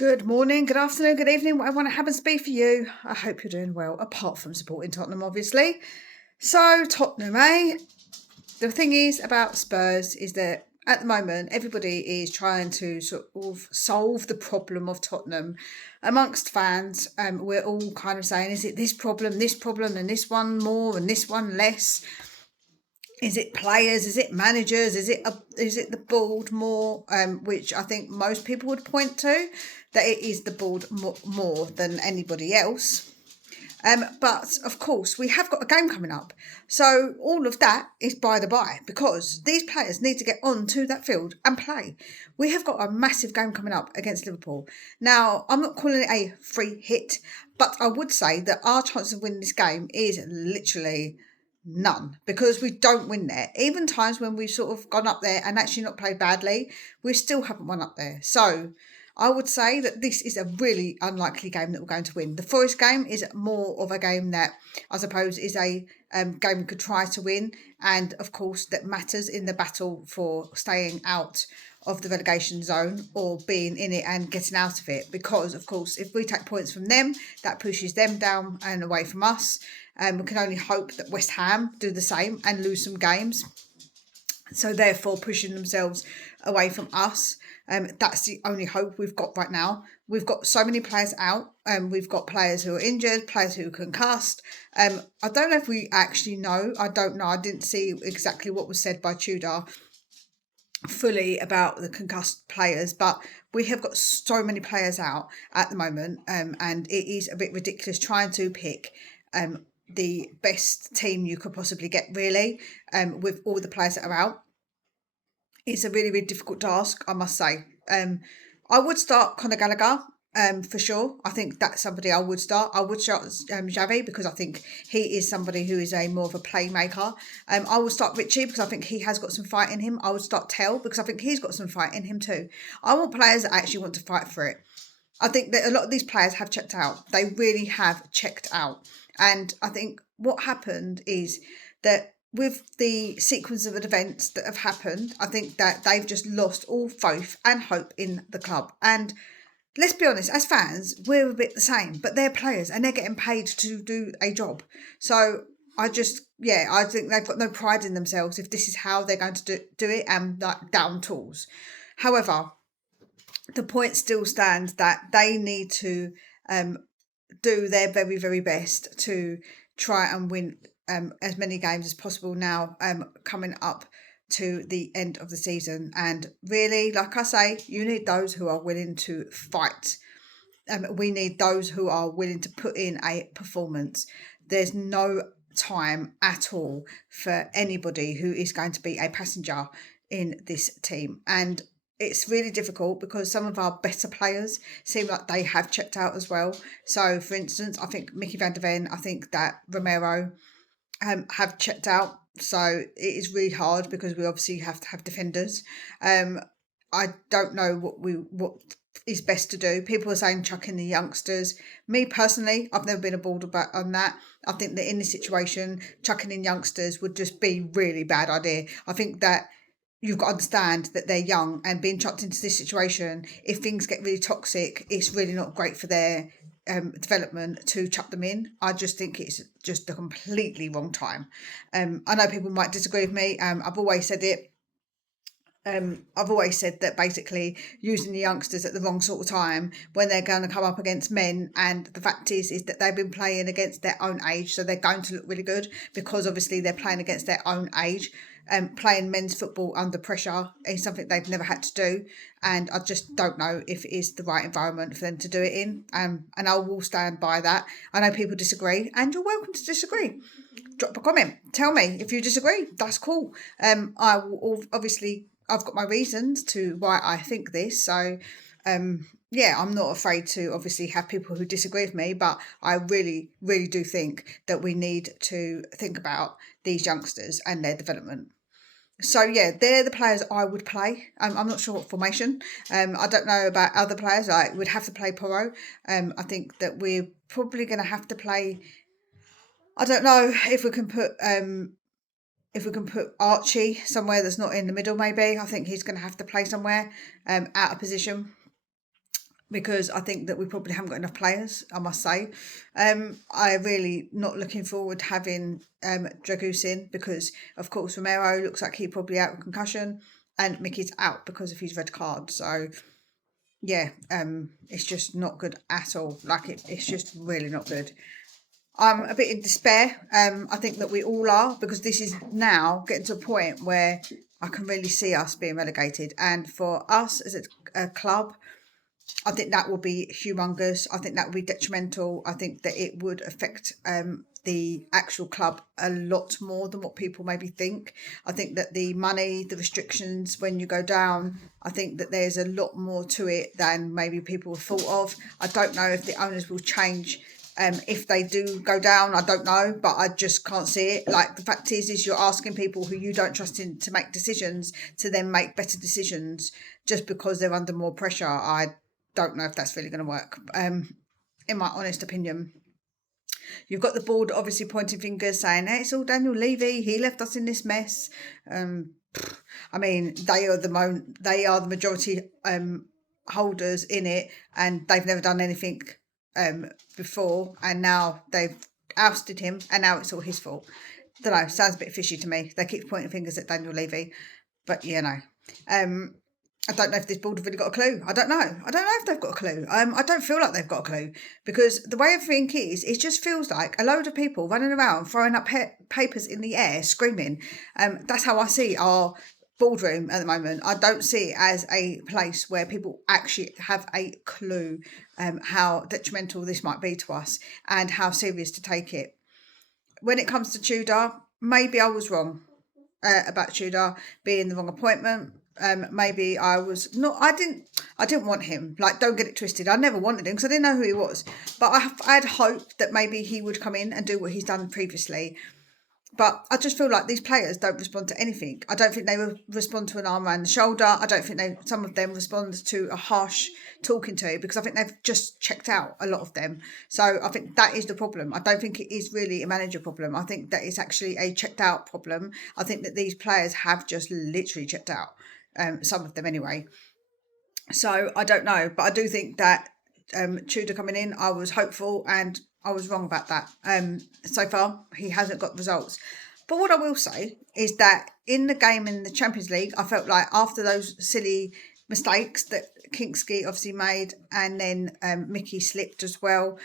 Good morning, good afternoon, good evening, whatever it happens to be for you. I hope you're doing well, apart from supporting Tottenham, obviously. So, Tottenham, eh? The thing is about Spurs is that at the moment, everybody is trying to sort of solve the problem of Tottenham amongst fans. We're all kind of saying, is it this problem, and this one more, and this one less? Is it players? Is it managers? Is it the board more? Which I think most people would point to that it is the board more than anybody else. But of course, we have got a game coming up, so all of that is by the by because these players need to get onto that field and play. We have got a massive game coming up against Liverpool. Now, I'm not calling it a free hit, but I would say that our chance of winning this game is literally none because we don't win there. Even times when we've sort of gone up there and actually not played badly, we still haven't won up there. So I would say that this is a really unlikely game that we're going to win. The Forest game is more of a game that I suppose is a game we could try to win, and of course that matters in the battle for staying out of the relegation zone or being in it and getting out of it, because of course if we take points from them, that pushes them down and away from us. We can only hope that West Ham do the same and lose some games, so therefore pushing themselves away from us. That's the only hope we've got right now. We've got so many players out. We've got players who are injured, players who are concussed. I don't know if we actually know. I don't know. I didn't see exactly what was said by Tudor fully about the concussed players, but we have got so many players out at the moment, and it is a bit ridiculous trying to pick the best team you could possibly get, really, with all the players that are out. It's a really, really difficult task, I must say. I would start Conor Gallagher, for sure. I think that's somebody I would start. I would start Xavi because I think he is somebody who is a more of a playmaker. I would start Richie because I think he has got some fight in him. I would start Tell because I think he's got some fight in him too. I want players that actually want to fight for it. I think that a lot of these players have checked out. They really have checked out. And I think what happened is that with the sequence of events that have happened, I think that they've just lost all faith and hope in the club. And let's be honest, as fans, we're a bit the same, but they're players and they're getting paid to do a job. So I think they've got no pride in themselves if this is how they're going to do it and like down tools. However, the point still stands that they need to do their very, very best to try and win as many games as possible now, coming up to the end of the season. And really, like I say, you need those who are willing to fight. We need those who are willing to put in a performance. There's no time at all for anybody who is going to be a passenger in this team. And it's really difficult because some of our better players seem like they have checked out as well. So, for instance, I think Mickey van der Ven, I think that Romero have checked out. So it is really hard because we obviously have to have defenders. I don't know what is best to do. People are saying chuck in the youngsters. Me personally, I've never been aboard about on that. I think that in this situation, chucking in youngsters would just be really bad idea. I think that you've got to understand that they're young and being chucked into this situation, if things get really toxic, it's really not great for their development to chuck them in. I just think it's just the completely wrong time. I know people might disagree with me. I've always said it. I've always said that basically using the youngsters at the wrong sort of time when they're going to come up against men, and the fact is that they've been playing against their own age, so they're going to look really good because obviously they're playing against their own age. Playing men's football under pressure is something they've never had to do, and I just don't know if it is the right environment for them to do it in. And I will stand by that. I know people disagree, and you're welcome to disagree. Drop a comment, tell me if you disagree. That's cool. I will obviously. I've got my reasons to why I think this. So, I'm not afraid to obviously have people who disagree with me, but I really, really do think that we need to think about these youngsters and their development. So, they're the players I would play. I'm not sure what formation. I don't know about other players. I would have to play Porro. I think that we're probably going to have to play. I don't know if we can put Archie somewhere that's not in the middle, maybe. I think he's going to have to play somewhere out of position. because I think that we probably haven't got enough players, I must say. I really not looking forward to having Dragoos in, because, of course, Romero looks like he's probably out with concussion, and Mickey's out because of his red card. So, yeah, it's just not good at all. Like, it's just really not good. I'm a bit in despair. I think that we all are, because this is now getting to a point where I can really see us being relegated. And for us as a club, I think that will be humongous. I think that will be detrimental. I think that it would affect the actual club a lot more than what people maybe think. I think that the money, the restrictions when you go down, I think that there's a lot more to it than maybe people have thought of. I don't know if the owners will change if they do go down. I don't know, but I just can't see it. Like, the fact is you're asking people who you don't trust in to make decisions to then make better decisions just because they're under more pressure. I don't know if that's really going to work, in my honest opinion. You've got the board obviously pointing fingers, saying, hey, it's all Daniel Levy, he left us in this mess. I mean, they are the majority holders in it, and they've never done anything before, and now they've ousted him, and now it's all his fault. Don't know, sounds a bit fishy to me. They keep pointing fingers at Daniel Levy, but I don't know if this board have really got a clue. I don't know if they've got a clue. I don't feel like they've got a clue, because the way everything is, it just feels like a load of people running around throwing up papers in the air, screaming. That's how I see our boardroom at the moment. I don't see it as a place where people actually have a clue how detrimental this might be to us and how serious to take it. When it comes to Tudor, maybe I was wrong about Tudor being the wrong appointment. Maybe I was not. I didn't want him. Like, don't get it twisted. I never wanted him because I didn't know who he was. But I had hoped that maybe he would come in and do what he's done previously. But I just feel like these players don't respond to anything. I don't think they respond to an arm around the shoulder. I don't think some of them respond to a harsh talking to, because I think they've just checked out, a lot of them. So I think that is the problem. I don't think it is really a manager problem. I think that it's actually a checked out problem. I think that these players have just literally checked out, some of them anyway. So I don't know, but I do think that Tudor coming in, I was hopeful, and I was wrong about that. So far, he hasn't got results. But what I will say is that in the game in the Champions League, I felt like after those silly mistakes that Kinksky obviously made, and then Mickey slipped as well,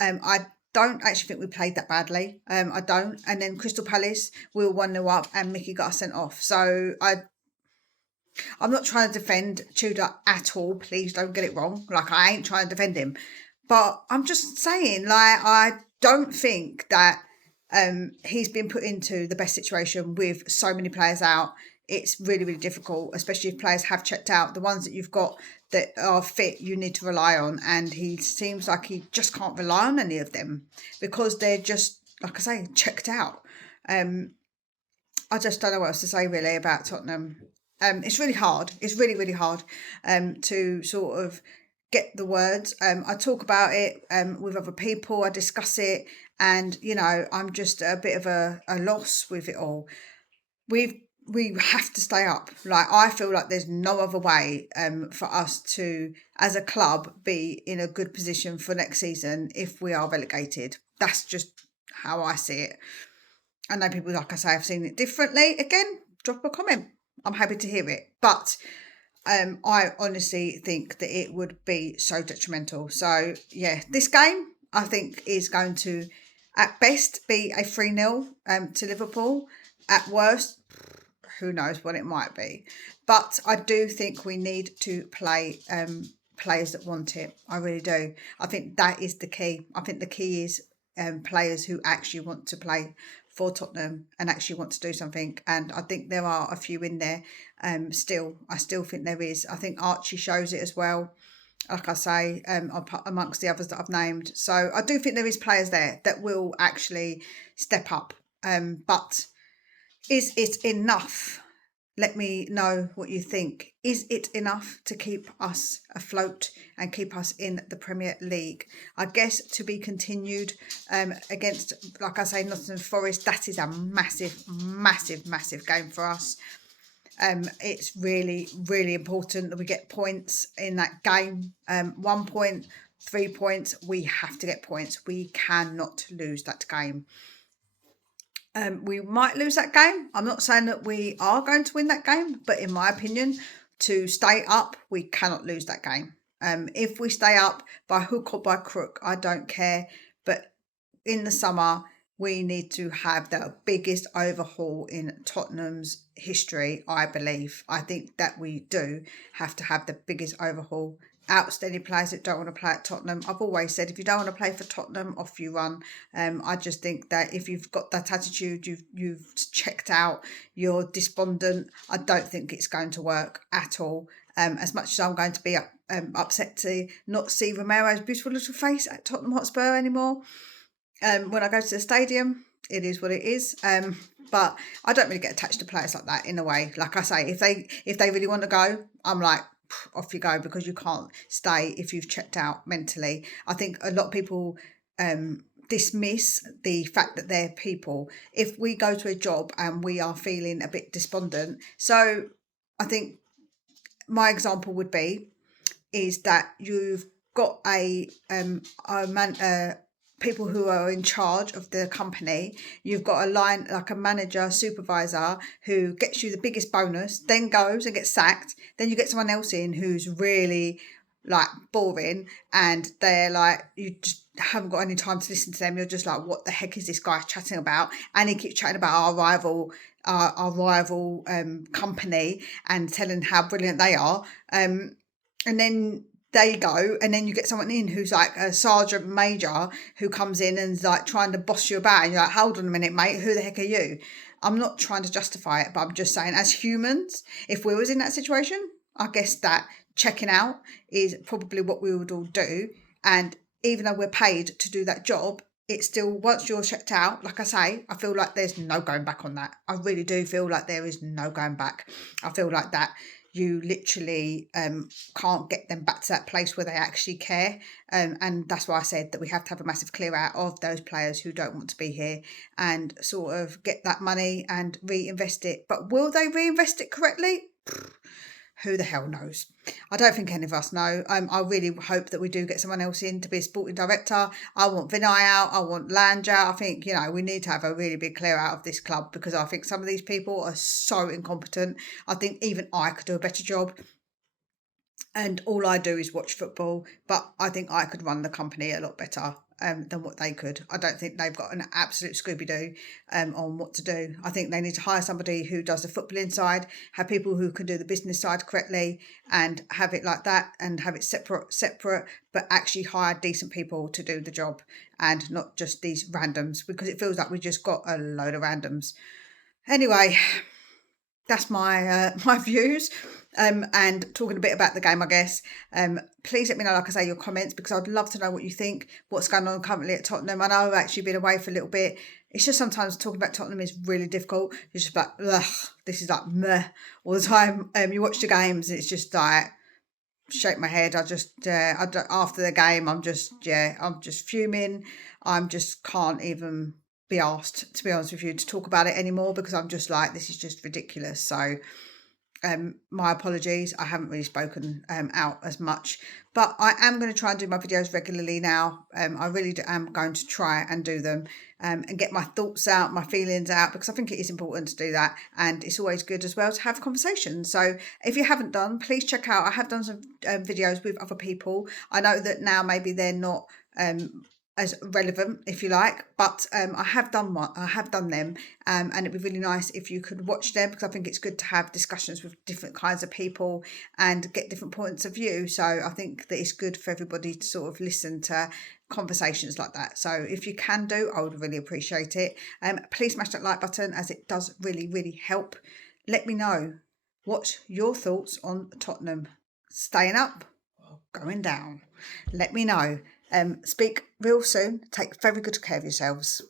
I don't actually think we played that badly. I don't. And then Crystal Palace, we were 1-0 up and Mickey got us sent off. So I'm not trying to defend Tudor at all. Please don't get it wrong. Like, I ain't trying to defend him. But I'm just saying, like, I don't think that he's been put into the best situation with so many players out. It's really, really difficult, especially if players have checked out. The ones that you've got that are fit, you need to rely on. And he seems like he just can't rely on any of them because they're just, like I say, checked out. I just don't know what else to say really about Tottenham. It's really hard. It's really, really hard to sort of get the words. I talk about it with other people. I discuss it, and I'm just a bit of a loss with it all. We have to stay up. Like, I feel like there's no other way for us to, as a club, be in a good position for next season if we are relegated. That's just how I see it. I know people, like I say, have seen it differently. Again, drop a comment. I'm happy to hear it. But I honestly think that it would be so detrimental. So, yeah, this game, I think, is going to, at best, be a 3-0 to Liverpool. At worst, who knows what it might be. But I do think we need to play players that want it. I really do. I think that is the key. I think the key is players who actually want to play for Tottenham and actually want to do something. And I think there are a few in there still. I still think there is. I think Archie shows it as well, like I say, amongst the others that I've named. So I do think there is players there that will actually step up. But is it enough? Let me know what you think. Is it enough to keep us afloat and keep us in the Premier League? I guess to be continued against, like I say, Nottingham Forest. That is a massive, massive, massive game for us. It's really, really important that we get points in that game. 1 point, 3 points, we have to get points. We cannot lose that game. We might lose that game. I'm not saying that we are going to win that game, but in my opinion, to stay up, we cannot lose that game. If we stay up by hook or by crook, I don't care. But in the summer, we need to have the biggest overhaul in Tottenham's history, I believe. I think that we do have to have the biggest overhaul. Outstanding players that don't want to play at Tottenham. I've always said if you don't want to play for Tottenham, off you run. I just think that if you've got that attitude, you've checked out, you're despondent. I don't think it's going to work at all. As much as I'm going to be upset to not see Romero's beautiful little face at Tottenham Hotspur anymore. When I go to the stadium, it is what it is. But I don't really get attached to players like that in a way. Like I say, if they really want to go, I'm like, off you go, because you can't stay if you've checked out mentally. I think a lot of people dismiss the fact that they're people. If we go to a job and we are feeling a bit despondent, so I think my example would be is that you've got people who are in charge of the company. You've got a line like a manager, supervisor who gets you the biggest bonus, then goes and gets sacked. Then you get someone else in who's really like boring, and they're like, you just haven't got any time to listen to them. You're just like, what the heck is this guy chatting about? And he keeps chatting about our rival company and telling how brilliant they are. And then they go, and then you get someone in who's like a sergeant major who comes in and's like trying to boss you about, and you're like, hold on a minute, mate, who the heck are you? I'm not trying to justify it, but I'm just saying, as humans, if we was in that situation, I guess that checking out is probably what we would all do. And even though we're paid to do that job, it's still, once you're checked out, like I say, I feel like there's no going back on that. I really do feel like there is no going back. I feel like that you literally can't get them back to that place where they actually care. And that's why I said that we have to have a massive clear out of those players who don't want to be here, and sort of get that money and reinvest it. But will they reinvest it correctly? Who the hell knows? I don't think any of us know. I really hope that we do get someone else in to be a sporting director. I want Vinay out. I want Lange out. I think, we need to have a really big clear out of this club, because I think some of these people are so incompetent. I think even I could do a better job. And all I do is watch football, but I think I could run the company a lot better than what they could. I don't think they've got an absolute Scooby-Doo on what to do. I think they need to hire somebody who does the footballing side, have people who can do the business side correctly, and have it like that, and have it separate, but actually hire decent people to do the job, and not just these randoms, because it feels like we just got a load of randoms. Anyway, that's my my views. And talking a bit about the game, I guess. Please let me know, like I say, your comments, because I'd love to know what you think, what's going on currently at Tottenham. I know I've actually been away for a little bit. It's just sometimes talking about Tottenham is really difficult. It's just like, ugh, this is like meh all the time. You watch the games, and it's just like, shake my head. After the game, I'm just fuming. I'm just can't even be asked, to be honest with you, to talk about it anymore, because I'm just like, this is just ridiculous. So my apologies, I haven't really spoken out as much, but I am going to try and do my videos regularly now. I really am going to try and do them and get my thoughts out, my feelings out, because I think it is important to do that, and it's always good as well to have conversations. So if you haven't done, please check out, I have done some videos with other people. I know that now maybe they're not as relevant, if you like, but I have done them, and it'd be really nice if you could watch them, because I think it's good to have discussions with different kinds of people and get different points of view. So I think that it's good for everybody to sort of listen to conversations like that. So if you can do, I would really appreciate it. Please smash that like button, as it does really help. Let me know what's your thoughts on Tottenham staying up or going down. Let me know. Speak real soon. Take very good care of yourselves.